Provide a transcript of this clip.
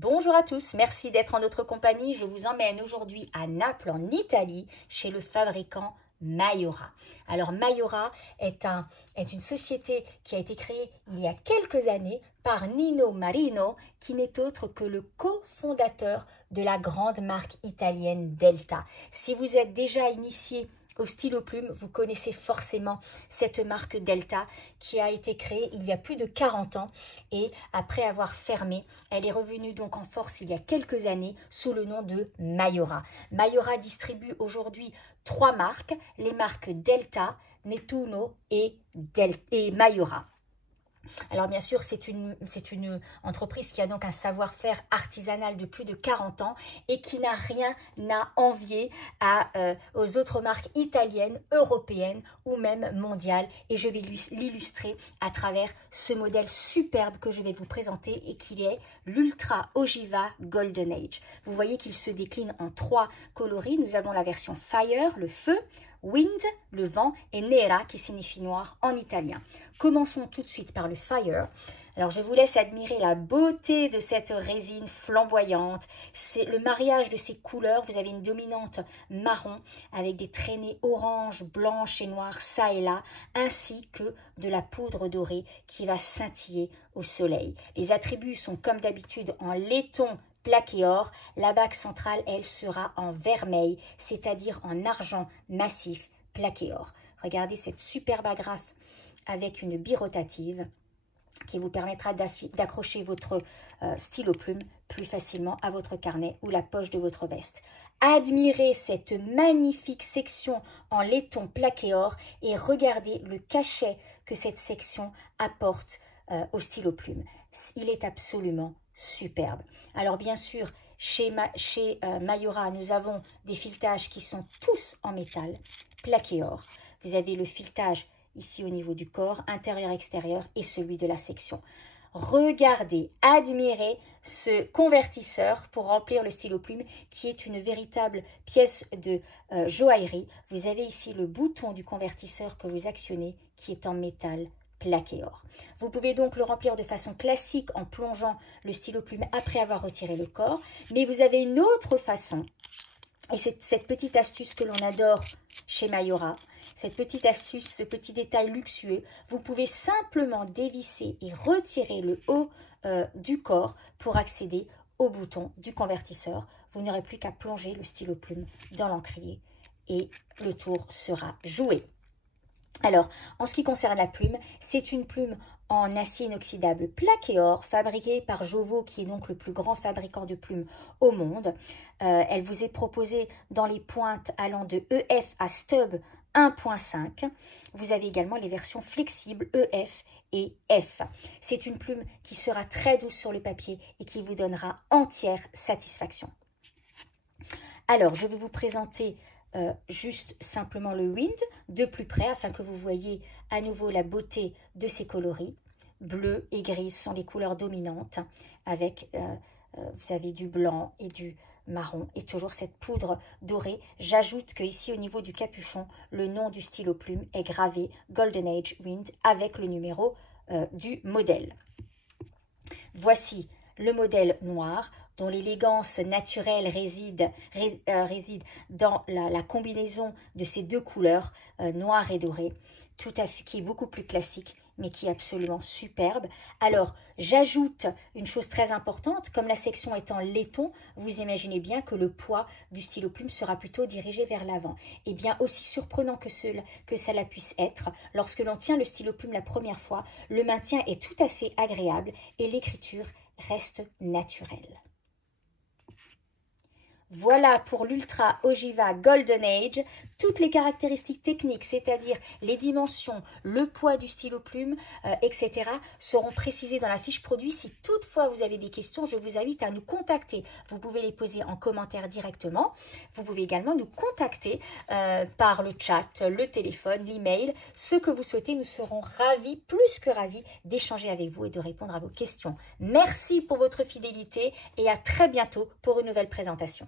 Bonjour à tous, merci d'être en notre compagnie. Je vous emmène aujourd'hui à Naples en Italie chez le fabricant Mayora. Alors Mayora est une société qui a été créée il y a quelques années par Nino Marino qui n'est autre que le cofondateur de la grande marque italienne Delta. Si vous êtes déjà initié au stylo plume, vous connaissez forcément cette marque Delta qui a été créée il y a plus de 40 ans et après avoir fermé, elle est revenue donc en force il y a quelques années sous le nom de Mayora. Mayora distribue aujourd'hui 3 marques, les marques Delta, Nettuno et Mayora. Alors bien sûr, c'est une entreprise qui a donc un savoir-faire artisanal de plus de 40 ans et qui n'a rien à envier aux autres marques italiennes, européennes ou même mondiales. Et je vais l'illustrer à travers ce modèle superbe que je vais vous présenter et qui est l'Ultra Ogiva Golden Age. Vous voyez qu'il se décline en 3 coloris. Nous avons la version Fire, le feu, Wind, le vent, et Nera, qui signifie noir en italien. Commençons tout de suite par le Fire. Alors, je vous laisse admirer la beauté de cette résine flamboyante. C'est le mariage de ces couleurs. Vous avez une dominante marron avec des traînées orange, blanche et noire ça et là, ainsi que de la poudre dorée qui va scintiller au soleil. Les attributs sont comme d'habitude en laiton plaqué or. La bague centrale, elle, sera en vermeil, c'est-à-dire en argent massif plaqué or. Regardez cette superbe agrafe avec une bille rotative qui vous permettra d'accrocher votre stylo plume plus facilement à votre carnet ou la poche de votre veste. Admirez cette magnifique section en laiton plaqué or et regardez le cachet que cette section apporte au stylo plume. Il est absolument superbe. Alors bien sûr, chez Mayora, nous avons des filetages qui sont tous en métal, plaqué or. Vous avez le filetage ici au niveau du corps, intérieur-extérieur et celui de la section. Regardez, admirez ce convertisseur pour remplir le stylo plume qui est une véritable pièce de joaillerie. Vous avez ici le bouton du convertisseur que vous actionnez qui est en métal plaqué or. Vous pouvez donc le remplir de façon classique en plongeant le stylo plume après avoir retiré le corps, mais vous avez une autre façon, et c'est cette petite astuce que l'on adore chez Mayora, cette petite astuce, ce petit détail luxueux, vous pouvez simplement dévisser et retirer le haut du corps pour accéder au bouton du convertisseur. Vous n'aurez plus qu'à plonger le stylo plume dans l'encrier et le tour sera joué. Alors, en ce qui concerne la plume, c'est une plume en acier inoxydable plaqué or, fabriquée par Jowo, qui est donc le plus grand fabricant de plumes au monde. Elle vous est proposée dans les pointes allant de EF à Stub 1.5. Vous avez également les versions flexibles EF et F. C'est une plume qui sera très douce sur le papier et qui vous donnera entière satisfaction. Alors, je vais vous présenter juste simplement le Wind de plus près afin que vous voyez à nouveau la beauté de ces coloris. Bleu et gris sont les couleurs dominantes avec, vous avez du blanc et du marron et toujours cette poudre dorée. J'ajoute que ici au niveau du capuchon, le nom du stylo plume est gravé Golden Age Wind avec le numéro du modèle. Voici le modèle noir dont l'élégance naturelle réside dans la combinaison de ces deux couleurs, noir et doré, qui est beaucoup plus classique, mais qui est absolument superbe. Alors, j'ajoute une chose très importante, comme la section est en laiton, vous imaginez bien que le poids du stylo plume sera plutôt dirigé vers l'avant. Et bien, aussi surprenant que cela puisse être, lorsque l'on tient le stylo plume la première fois, le maintien est tout à fait agréable et l'écriture reste naturelle. Voilà pour l'Ultra Ogiva Golden Age. Toutes les caractéristiques techniques, c'est-à-dire les dimensions, le poids du stylo plume, etc. seront précisées dans la fiche produit. Si toutefois vous avez des questions, je vous invite à nous contacter. Vous pouvez les poser en commentaire directement. Vous pouvez également nous contacter par le chat, le téléphone, l'email. Ce que vous souhaitez, nous serons ravis, plus que ravis, d'échanger avec vous et de répondre à vos questions. Merci pour votre fidélité et à très bientôt pour une nouvelle présentation.